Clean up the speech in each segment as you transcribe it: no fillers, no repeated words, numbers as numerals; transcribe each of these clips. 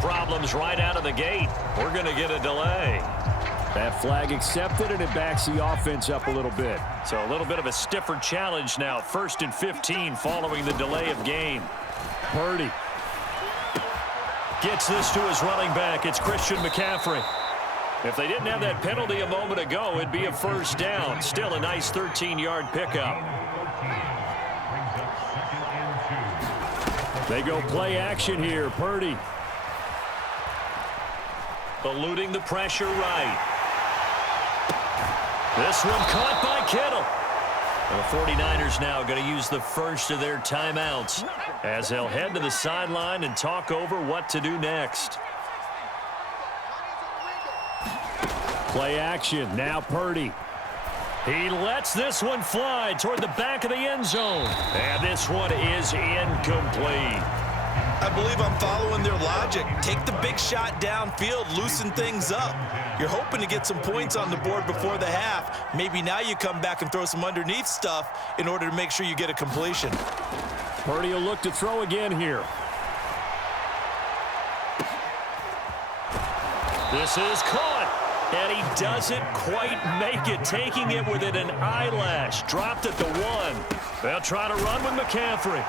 problems right out of the gate. We're going to get a delay. That flag accepted, and it backs the offense up a little bit. So a little bit of a stiffer challenge now. 1st and 15 following the delay of game. Purdy gets this to his running back. It's Christian McCaffrey. If they didn't have that penalty a moment ago, it'd be a first down. Still a nice 13-yard pickup. They go play action here. Purdy eluding the pressure right. This one caught by Kittle. The 49ers now going to use the first of their timeouts as they'll head to the sideline and talk over what to do next. Play action. Now Purdy. He lets this one fly toward the back of the end zone. And this one is incomplete. I believe I'm following their logic. Take the big shot downfield, loosen things up. You're hoping to get some points on the board before the half. Maybe now you come back and throw some underneath stuff in order to make sure you get a completion. Purdy will look to throw again here. This is caught. And he doesn't quite make it, taking it within an eyelash. Dropped at the 1. They'll try to run with McCaffrey.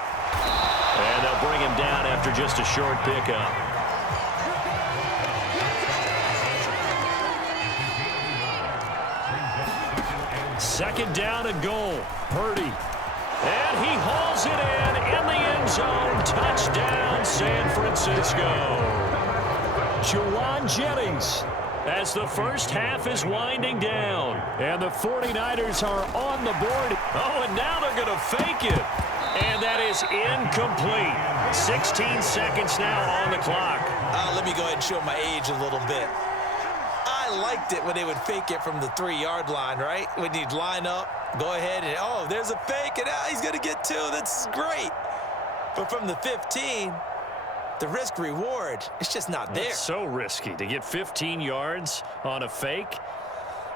And they'll bring him down after just a short pickup. Second down and goal. Purdy. And he hauls it in the end zone. Touchdown, San Francisco. Juwan Jennings. As the first half is winding down. And the 49ers are on the board. Oh, and now they're going to fake it. And that is incomplete. 16 seconds now on the clock. Let me go ahead and show my age a little bit. I liked it when they would fake it from the 3-yard line, right? When you'd line up, go ahead and, oh, there's a fake, and he's going to get 2. That's great. But from the 15, the risk reward, it's just not there. It's so risky to get 15 yards on a fake.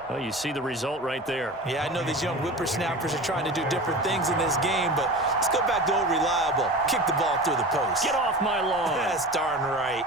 Well, you see the result right there. Yeah, I know these young whippersnappers are trying to do different things in this game, but let's go back to old reliable. Kick the ball through the post. Get off my lawn. That's darn right.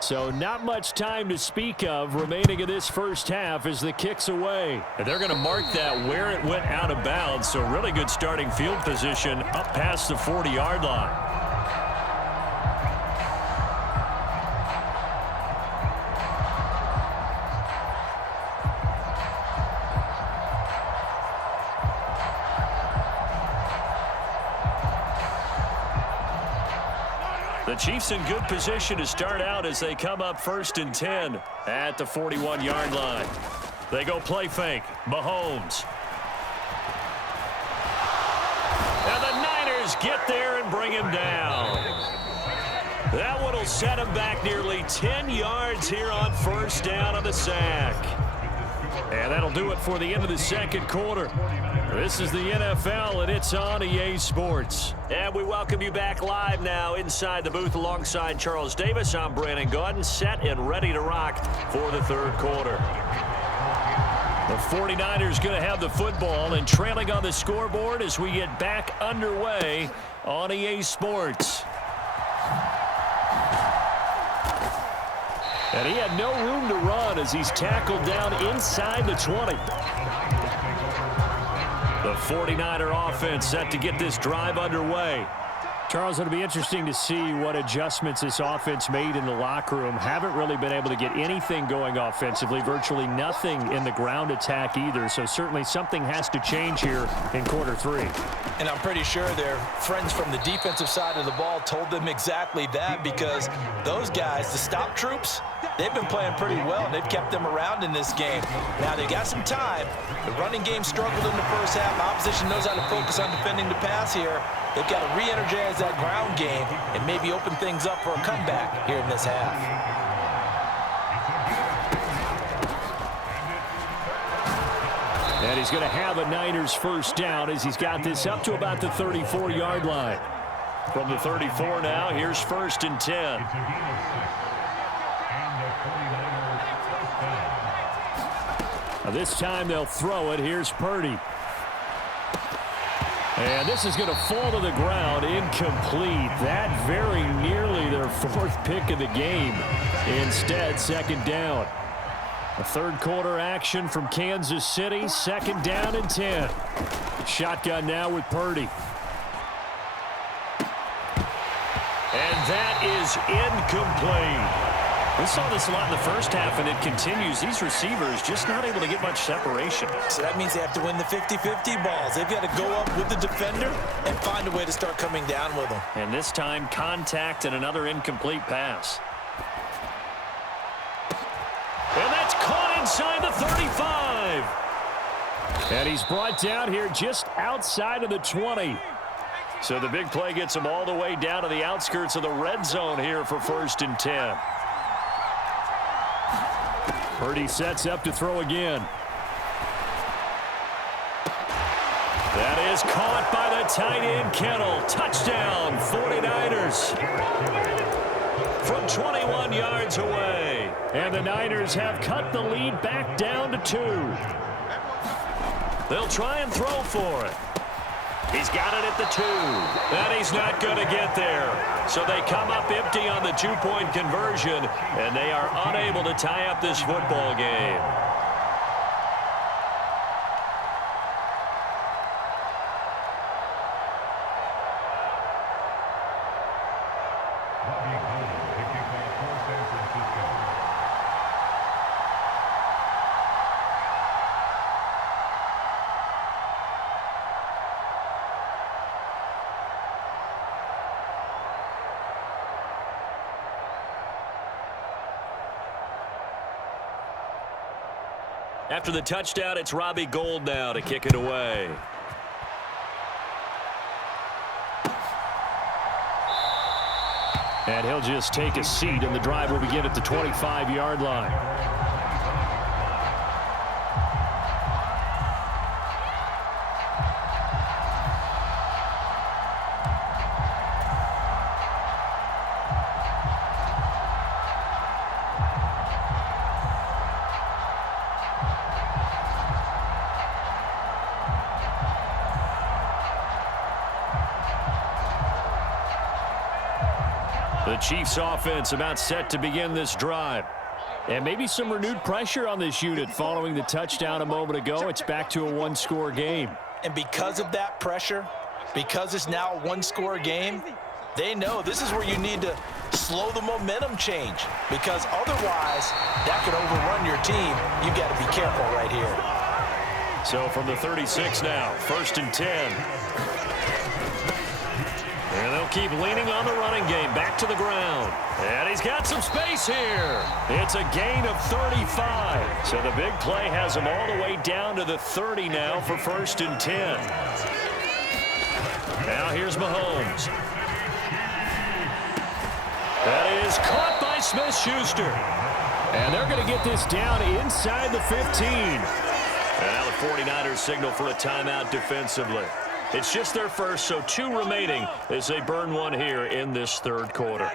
So not much time to speak of remaining in this first half as the kick's away. And they're going to mark that where it went out of bounds. So really good starting field position up past the 40-yard line. The Chiefs in good position to start out as they come up 1st and 10 at the 41-yard line. They go play fake. Mahomes. And the Niners get there and bring him down. That one will set him back nearly 10 yards here on 1st down on the sack. And that'll do it for the end of the second quarter. This is the NFL, and it's on EA Sports. And we welcome you back live now inside the booth alongside Charles Davis. I'm Brandon Gaudin, set and ready to rock for the third quarter. The 49ers going to have the football and trailing on the scoreboard as we get back underway on EA Sports. And he had no room to run as he's tackled down inside the 20. The 49er offense set to get this drive underway. Charles, it'll be interesting to see what adjustments this offense made in the locker room. Haven't really been able to get anything going offensively, virtually nothing in the ground attack either. So certainly something has to change here in quarter 3. And I'm pretty sure their friends from the defensive side of the ball told them exactly that, because those guys, the stop troops, they've been playing pretty well. They've kept them around in this game. Now they got some time. The running game struggled in the first half. Opposition knows how to focus on defending the pass here. They've got to re-energize that ground game and maybe open things up for a comeback here in this half. And he's going to have a Niners first down as he's got this up to about the 34-yard line. From the 34 now, here's 1st and 10. Now this time they'll throw it. Here's Purdy. And this is going to fall to the ground, incomplete. That very nearly their 4th pick of the game. Instead, 2nd down. A 3rd quarter action from Kansas City. 2nd down and 10. Shotgun now with Purdy. And that is incomplete. We saw this a lot in the first half, and it continues. These receivers just not able to get much separation. So that means they have to win the 50-50 balls. They've got to go up with the defender and find a way to start coming down with them. And this time, contact and another incomplete pass. And that's caught inside the 35. And he's brought down here just outside of the 20. So the big play gets him all the way down to the outskirts of the red zone here for 1st and 10. Purdy sets up to throw again. That is caught by the tight end, Kittle. Touchdown, 49ers. From 21 yards away. And the Niners have cut the lead back down to 2. They'll try and throw for it. He's got it at the 2. And he's not going to get there. So they come up empty on the 2-point conversion, and they are unable to tie up this football game. After the touchdown, it's Robbie Gould now to kick it away. And he'll just take a seat, and the drive will begin at the 25-yard line. The Chiefs offense about set to begin this drive. And maybe some renewed pressure on this unit following the touchdown a moment ago. It's back to a 1-score game. And because of that pressure, because it's now a 1-score game, they know this is where you need to slow the momentum change, because otherwise that could overrun your team. You got to be careful right here. So from the 36 now, 1st and 10. And they'll keep leaning on the running game. Back to the ground. And he's got some space here. It's a gain of 35. So the big play has him all the way down to the 30 now for 1st and 10. Now here's Mahomes. That is caught by Smith-Schuster. And they're going to get this down inside the 15. And now the 49ers signal for a timeout defensively. It's just their first, so 2 remaining as they burn one here in this 3rd quarter.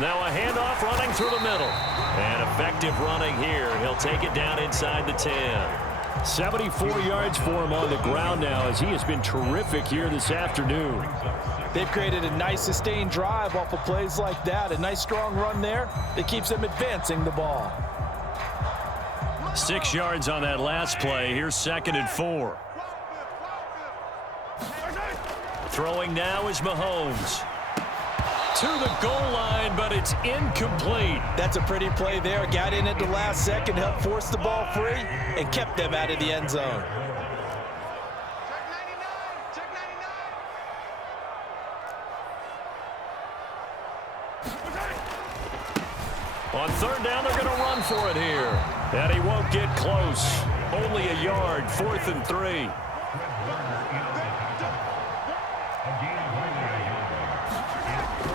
Now a handoff running through the middle. And effective running here. He'll take it down inside the 10. 74 yards for him on the ground now, as he has been terrific here this afternoon. They've created a nice sustained drive off of plays like that. A nice strong run there that keeps them advancing the ball. 6 yards on that last play. Here's 2nd and 4. Throwing now is Mahomes. To the goal line, but it's incomplete. That's a pretty play there. Got in at the last second, helped force the ball free, and kept them out of the end zone. On 3rd down, they're going to run for it here. And he won't get close. Only a yard, 4th and 3.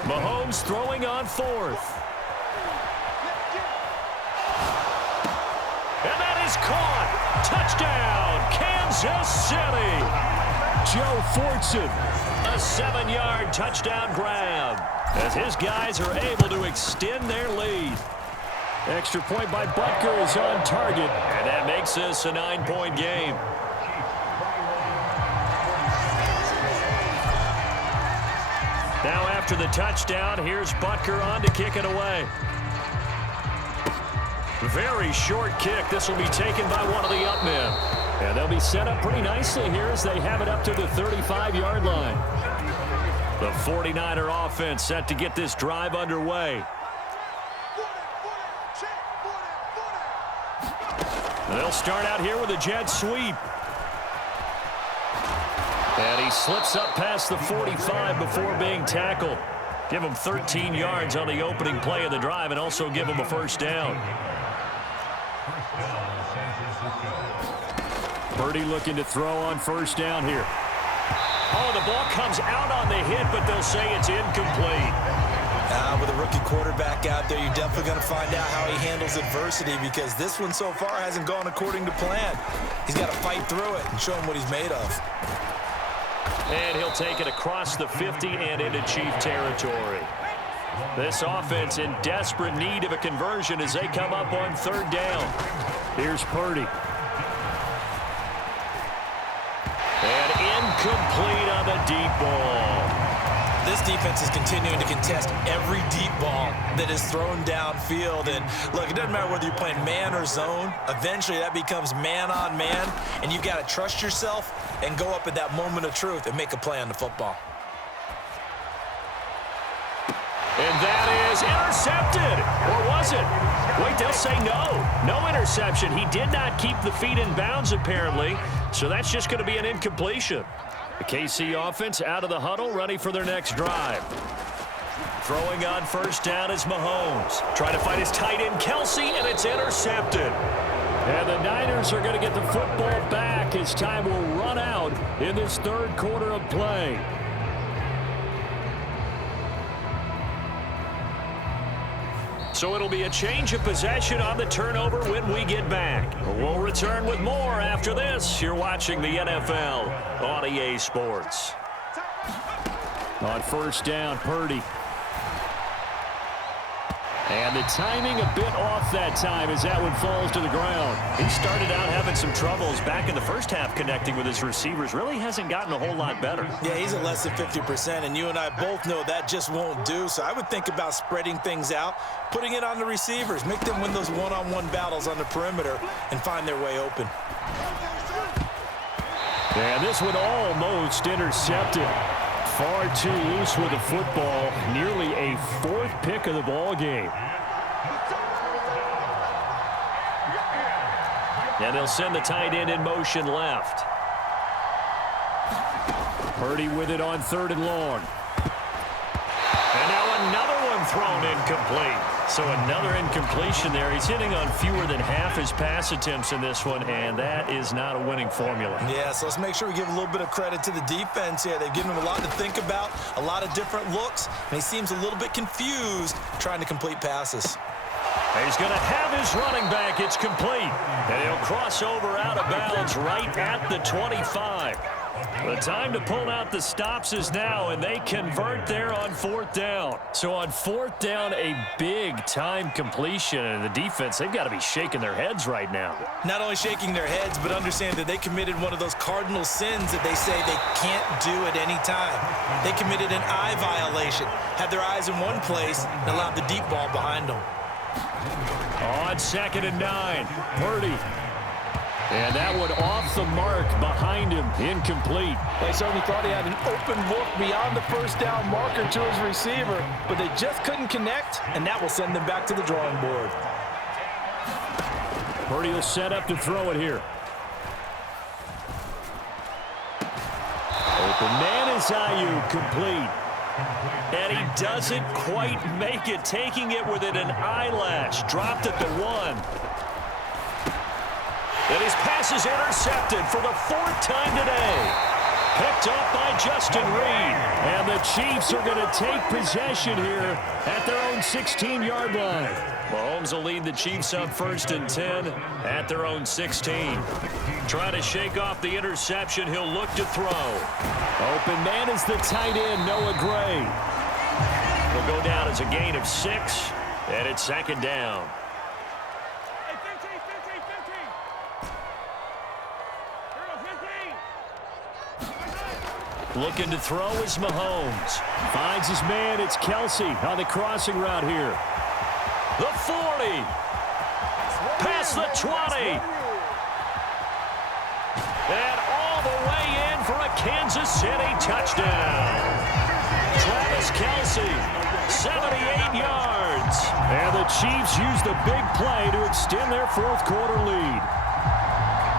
Mahomes throwing on 4th. And that is is caught. Touchdown, Kansas City. Joe Fortson. A 7-yard touchdown grab as his guys are able to extend their lead. Extra point by Butker is on target. And that makes this a 9-point game. Now after the touchdown, here's Butker on to kick it away. Very short kick. This will be taken by one of the up men. And they'll be set up pretty nicely here as they have it up to the 35-yard line. The 49er offense set to get this drive underway. They'll start out here with a jet sweep. And he slips up past the 45 before being tackled. Give him 13 yards on the opening play of the drive and also give him a first down. Purdy looking to throw on first down here. Oh, the ball comes out on the hit, but they'll say it's incomplete. With a rookie quarterback out there, you're definitely going to find out how he handles adversity because this one so far hasn't gone according to plan. He's got to fight through it and show him what he's made of. And he'll take it across the 50 and into Chief territory. This offense in desperate need of a conversion as they come up on third down. Here's Purdy. And incomplete on the deep ball. This defense is continuing to contest every deep ball that is thrown downfield. And look, it doesn't matter whether you're playing man or zone. Eventually, that becomes man on man. And you've got to trust yourself and go up at that moment of truth and make a play on the football. And that is intercepted. Or was it? Wait, they'll say no. No interception. He did not keep the feet in bounds, apparently. So that's just going to be an incompletion. The KC offense out of the huddle, ready for their next drive. Throwing on first down is Mahomes. Trying to find his tight end, Kelsey, and it's intercepted. And the Niners are going to get the football back as time will run out in this third quarter of play. So it'll be a change of possession on the turnover when we get back. We'll return with more after this. You're watching the NFL on EA Sports. On first down, Purdy. And the timing a bit off that time as that one falls to the ground. He started out having some troubles back in the first half connecting with his receivers. Really hasn't gotten a whole lot better. Yeah, he's at less than 50%, and you and I both know that just won't do. So I would think about spreading things out, putting it on the receivers, make them win those one-on-one battles on the perimeter and find their way open. And this one almost intercepted. Far too loose with the football. Nearly a fourth pick of the ball game. And they'll send the tight end in motion left. Purdy with it on third and long. And now another one thrown incomplete. So another incompletion there. He's hitting on fewer than half his pass attempts in this one, and that is not a winning formula. Yeah, so let's make sure we give a little bit of credit to the defense here. They've given him a lot to think about, a lot of different looks, and he seems a little bit confused trying to complete passes. He's going to have his running back. It's complete. And he'll cross over out of bounds right at the 25. The time to pull out the stops is now, and they convert there on fourth down. So on fourth down, a big-time completion. And the defense, they've got to be shaking their heads right now. Not only shaking their heads, but understand that they committed one of those cardinal sins that they say they can't do at any time. They committed an eye violation, had their eyes in one place, and allowed the deep ball behind them. On 2nd and 9, Purdy. And that one off the mark behind him, incomplete. They certainly thought he had an open look beyond the first down marker to his receiver, but they just couldn't connect, and that will send them back to the drawing board. Purdy will set up to throw it here. Open man is Ayuk, complete. and he doesn't quite make it, taking it within an eyelash. Dropped at the 1. And his pass is intercepted for the 4th time today. Picked up by Justin Reed. And the Chiefs are going to take possession here at their own 16-yard line. Mahomes will lead the Chiefs up 1st and 10 at their own 16. Trying to shake off the interception. He'll look to throw. Open man is the tight end, Noah Gray. Will go down as a gain of 6, and it's 2nd down. Looking to throw is Mahomes. Finds his man. It's Kelsey on the crossing route here. The 40. Past the 20. And all the way in for a Kansas City touchdown. Travis Kelsey, 78 yards. And the Chiefs use the big play to extend their 4th quarter lead.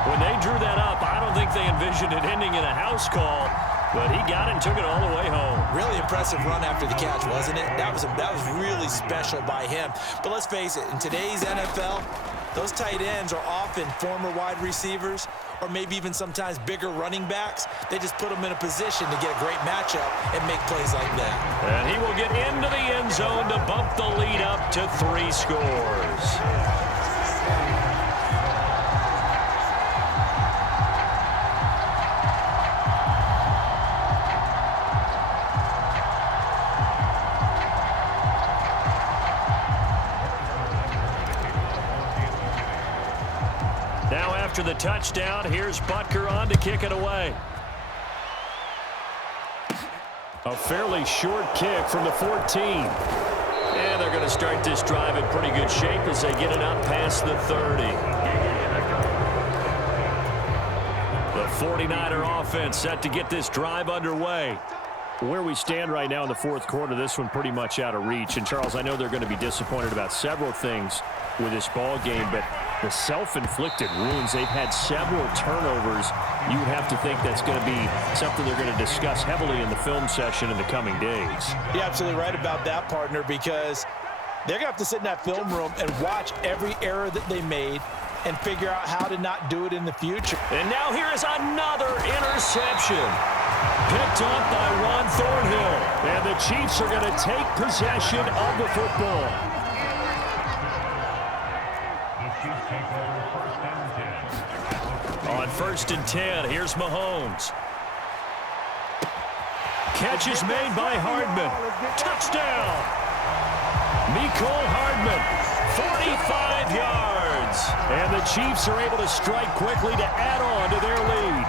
When they drew that up, I don't think they envisioned it ending in a house call. But he got it and took it all the way home. Really impressive run after the catch, wasn't it? That was really special by him. But let's face it, in today's NFL, those tight ends are often former wide receivers or maybe even sometimes bigger running backs. They just put them in a position to get a great matchup and make plays like that. And he will get into the end zone to bump the lead up to 3 scores. After the touchdown, here's Butker on to kick it away. A fairly short kick from the 14. And they're going to start this drive in pretty good shape as they get it up past the 30. The 49er offense set to get this drive underway. Where we stand right now in the 4th quarter, this one pretty much out of reach. And, Charles, I know they're going to be disappointed about several things with this ball game, but the self-inflicted wounds, they've had several turnovers. You have to think that's going to be something they're going to discuss heavily in the film session in the coming days. You're absolutely right about that, partner, because they're going to have to sit in that film room and watch every error that they made and figure out how to not do it in the future. And now here is another interception. Picked up by Ron Thornhill. And the Chiefs are going to take possession of the football. On 1st and 10, here's Mahomes. Catch is made by Hardman. Touchdown! Mecole Hardman, 45 yards. And the Chiefs are able to strike quickly to add on to their lead.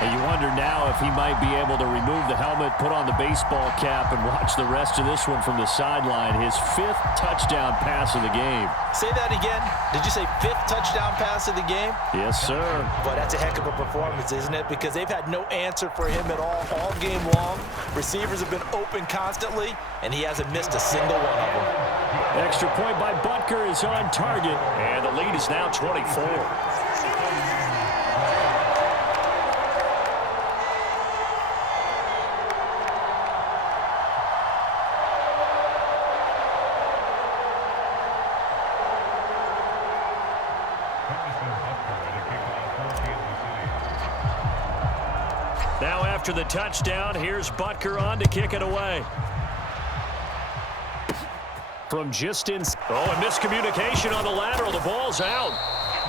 And you wonder now if he might be able to remove the helmet, put on the baseball cap, and watch the rest of this one from the sideline. His 5th touchdown pass of the game. Say that again. Did you say 5th touchdown pass of the game? Yes, sir. Boy, that's a heck of a performance, isn't it? Because they've had no answer for him at all game long. Receivers have been open constantly, and he hasn't missed a single one of them. Extra point by Butker is on target. And the lead is now 24. Now after the touchdown, here's Butker on to kick it away. From just inside. Oh, and miscommunication on the lateral. The ball's out.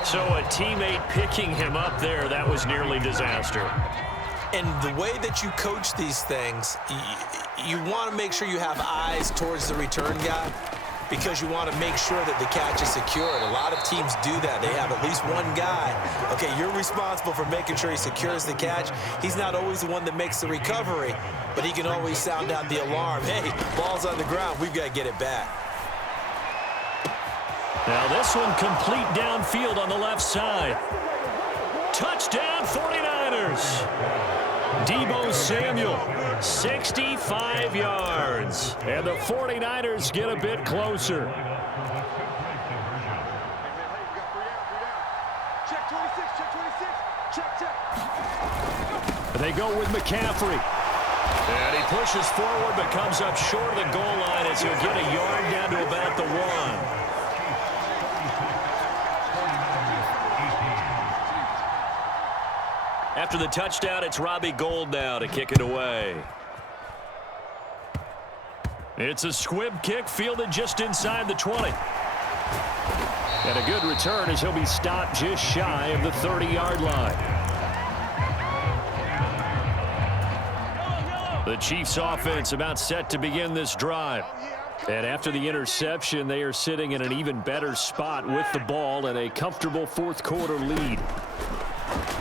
So a teammate picking him up there, that was nearly disaster. And the way that you coach these things, you want to make sure you have eyes towards the return guy because you want to make sure that the catch is secured. A lot of teams do that. They have at least one guy. Okay, you're responsible for making sure he secures the catch. He's not always the one that makes the recovery, but he can always sound out the alarm. Hey, ball's on the ground. We've got to get it back. Now this one complete downfield on the left side. Touchdown 49ers. Deebo Samuel, 65 yards. And the 49ers get a bit closer. They go with McCaffrey. And he pushes forward but comes up short of the goal line as he'll get a yard down to about the 1. After the touchdown, it's Robbie Gould now to kick it away. It's a squib kick fielded just inside the 20. And a good return as he'll be stopped just shy of the 30-yard line. The Chiefs offense about set to begin this drive. And after the interception, they are sitting in an even better spot with the ball and a comfortable fourth quarter lead.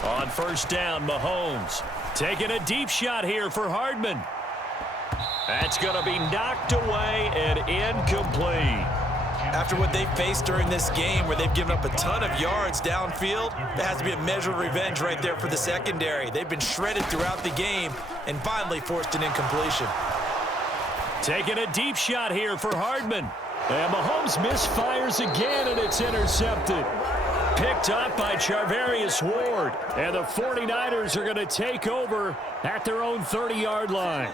On first down, Mahomes taking a deep shot here for Hardman. That's going to be knocked away and incomplete. After what they've faced during this game where they've given up a ton of yards downfield, there has to be a measure of revenge right there for the secondary. They've been shredded throughout the game and finally forced an incompletion. Taking a deep shot here for Hardman. And Mahomes misfires again, and it's intercepted. Picked up by Charvarius Ward. And the 49ers are going to take over at their own 30-yard line.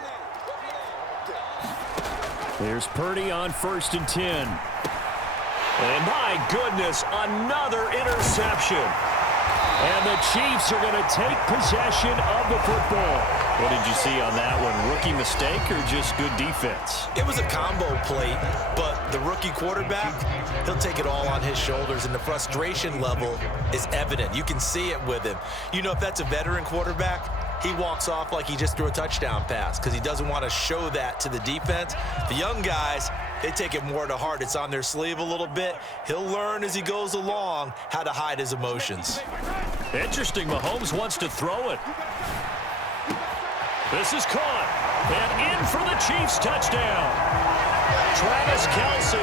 Here's Purdy on 1st and 10. And my goodness, another interception. And the Chiefs are going to take possession of the football. What did you see on that one? Rookie mistake or just good defense? It was a combo play, but the rookie quarterback, he'll take it all on his shoulders, and the frustration level is evident. You can see it with him. You know, if that's a veteran quarterback, he walks off like he just threw a touchdown pass because he doesn't want to show that to the defense. The young guys, they take it more to heart. It's on their sleeve a little bit. He'll learn as he goes along how to hide his emotions. Interesting. Mahomes wants to throw it. This is caught. And in for the Chiefs touchdown. Travis Kelce,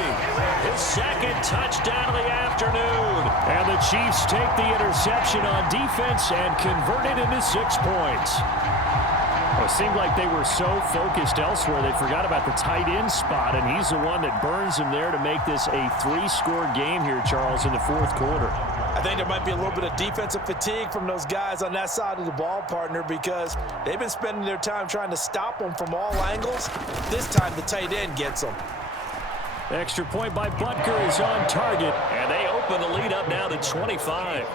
his second touchdown of the afternoon. And the Chiefs take the interception on defense and convert it into 6 points. Well, it seemed like they were so focused elsewhere, they forgot about the tight end spot, and he's the one that burns them there to make this a 3-score game here, Charles, in the fourth quarter. I think there might be a little bit of defensive fatigue from those guys on that side of the ball, partner, because they've been spending their time trying to stop them from all angles. This time, the tight end gets them. Extra point by Butker is on target, and they open the lead up now to 25.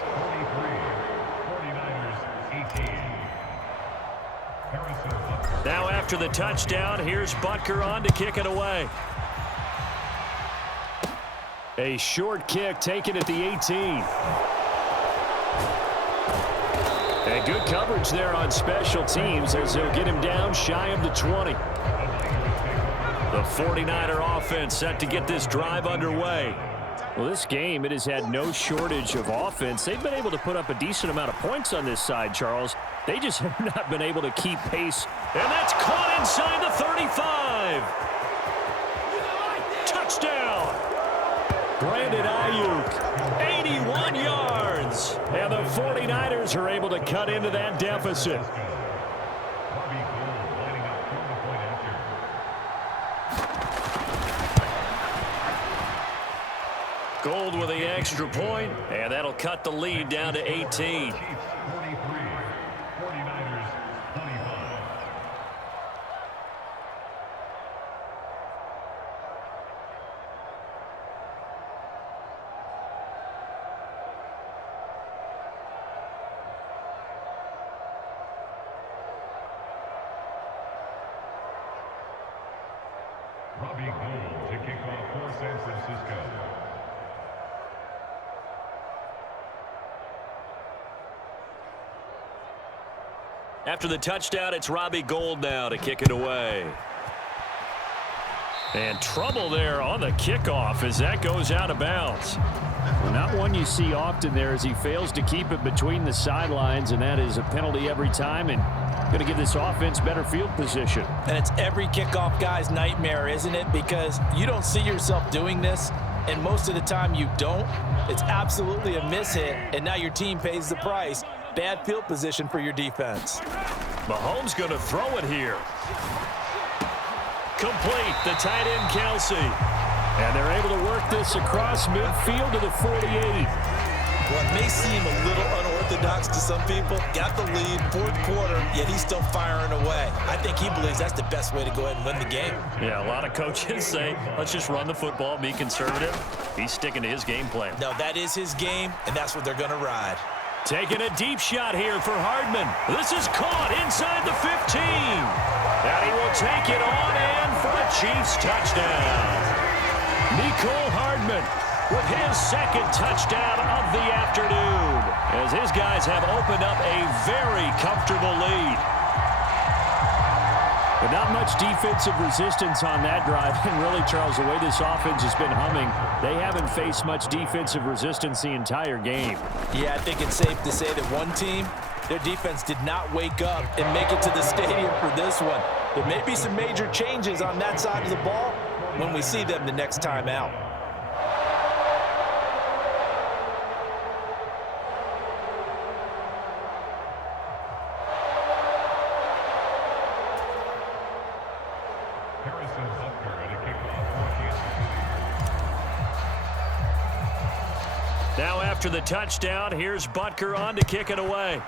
Now after the touchdown, here's Butker on to kick it away. A short kick taken at the 18. And good coverage there on special teams as they'll get him down shy of the 20. The 49er offense set to get this drive underway. Well, this game, it has had no shortage of offense. They've been able to put up a decent amount of points on this side, Charles. They just have not been able to keep pace. And that's caught inside the 35. Touchdown. Brandon Ayuk, 81 yards. And the 49ers are able to cut into that deficit. Gould with the extra point, and that'll cut the lead down to 18. Robbie Gould to kick off for San Francisco. After the touchdown, it's Robbie Gould now to kick it away. And trouble there on the kickoff as that goes out of bounds. Well, not one you see often there as he fails to keep it between the sidelines, and that is a penalty every time and going to give this offense better field position. And it's every kickoff guy's nightmare, isn't it? Because you don't see yourself doing this, and most of the time you don't. It's absolutely a mishit, and now your team pays the price. Bad field position for your defense. Mahomes going to throw it here. Complete, the tight end Kelce. And they're able to work this across midfield to the 48. What may seem a little unorthodox to some people, got the lead, fourth quarter, yet he's still firing away. I think he believes that's the best way to go ahead and win the game. Yeah, a lot of coaches say, let's just run the football, be conservative. He's sticking to his game plan. No, that is his game, and that's what they're going to ride. Taking a deep shot here for Hardman. This is caught inside the 15. And he will take it on in for a Chiefs touchdown. Nicole Hardman with his second touchdown of the afternoon, as his guys have opened up a very comfortable lead. But not much defensive resistance on that drive. And really, Charles, the way this offense has been humming, they haven't faced much defensive resistance the entire game. Yeah, I think it's safe to say that one team, their defense did not wake up and make it to the stadium for this one. There may be some major changes on that side of the ball when we see them the next time out. Now after the touchdown, here's Butker on to kick it away.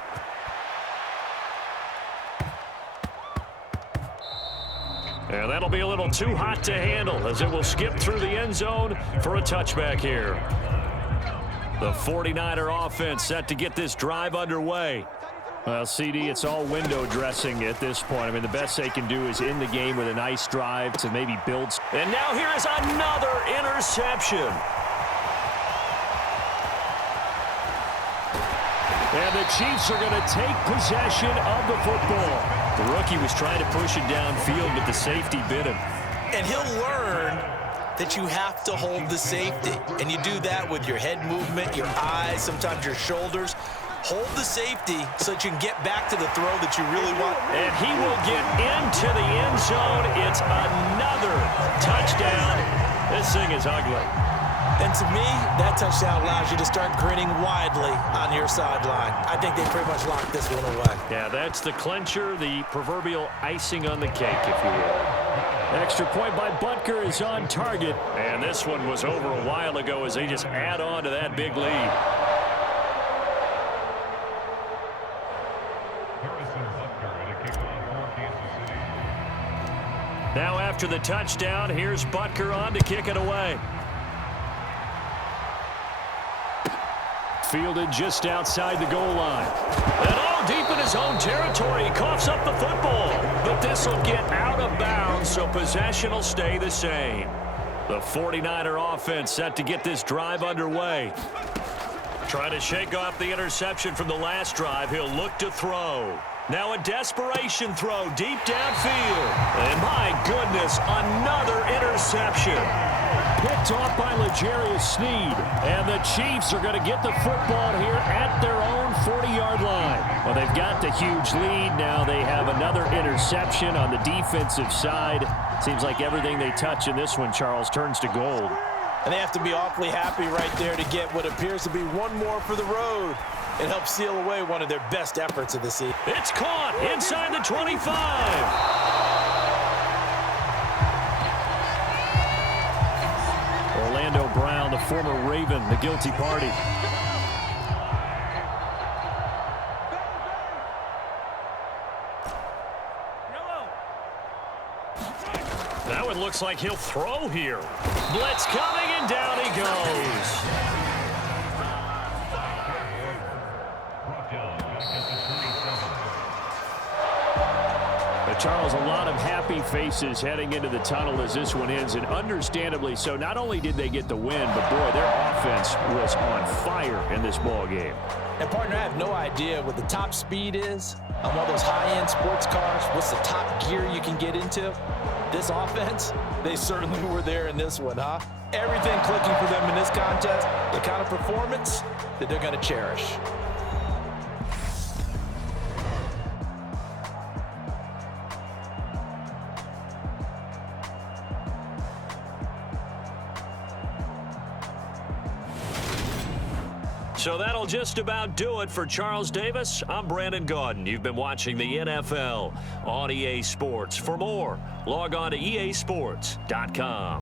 And that'll be a little too hot to handle as it will skip through the end zone for a touchback here. The 49er offense set to get this drive underway. Well, CD, it's all window dressing at this point. I mean, the best they can do is end the game with a nice drive to maybe build. And now here is another interception. And the Chiefs are going to take possession of the football. The rookie was trying to push it downfield, but the safety bit him. And he'll learn that you have to hold the safety. And you do that with your head movement, your eyes, sometimes your shoulders. Hold the safety so that you can get back to the throw that you really want. And he will get into the end zone. It's another touchdown. This thing is ugly. And to me, that touchdown allows you to start grinning widely on your sideline. I think they pretty much locked this one away. Yeah, that's the clincher, the proverbial icing on the cake, if you will. Extra point by Butker is on target. And this one was over a while ago as they just add on to that big lead. Now after the touchdown, here's Butker on to kick it away. Fielded just outside the goal line. And all deep in his own territory, he coughs up the football. But this will get out of bounds, so possession will stay the same. The 49er offense set to get this drive underway. Trying to shake off the interception from the last drive. He'll look to throw. Now a desperation throw deep downfield. And my goodness, another interception. Picked off by L'Jarius Sneed. And the Chiefs are going to get the football here at their own 40-yard line. Well, they've got the huge lead. Now they have another interception on the defensive side. Seems like everything they touch in this one, Charles, turns to gold. And they have to be awfully happy right there to get what appears to be one more for the road and help seal away one of their best efforts of the season. It's caught inside the 25. Orlando Brown, the former Raven, the guilty party. That one looks like he'll throw here. Blitz coming, and down he goes. Charles, a lot of happy faces heading into the tunnel as this one ends, and understandably so. Not only did they get the win, but boy, their offense was on fire in this ball game. And partner, I have no idea what the top speed is on one of those high-end sports cars. What's the top gear you can get into? This offense, they certainly were there in this one, huh? Everything clicking for them in this contest, the kind of performance that they're going to cherish. So that'll just about do it for Charles Davis. I'm Brandon Gaudin. You've been watching the NFL on EA Sports. For more, log on to easports.com.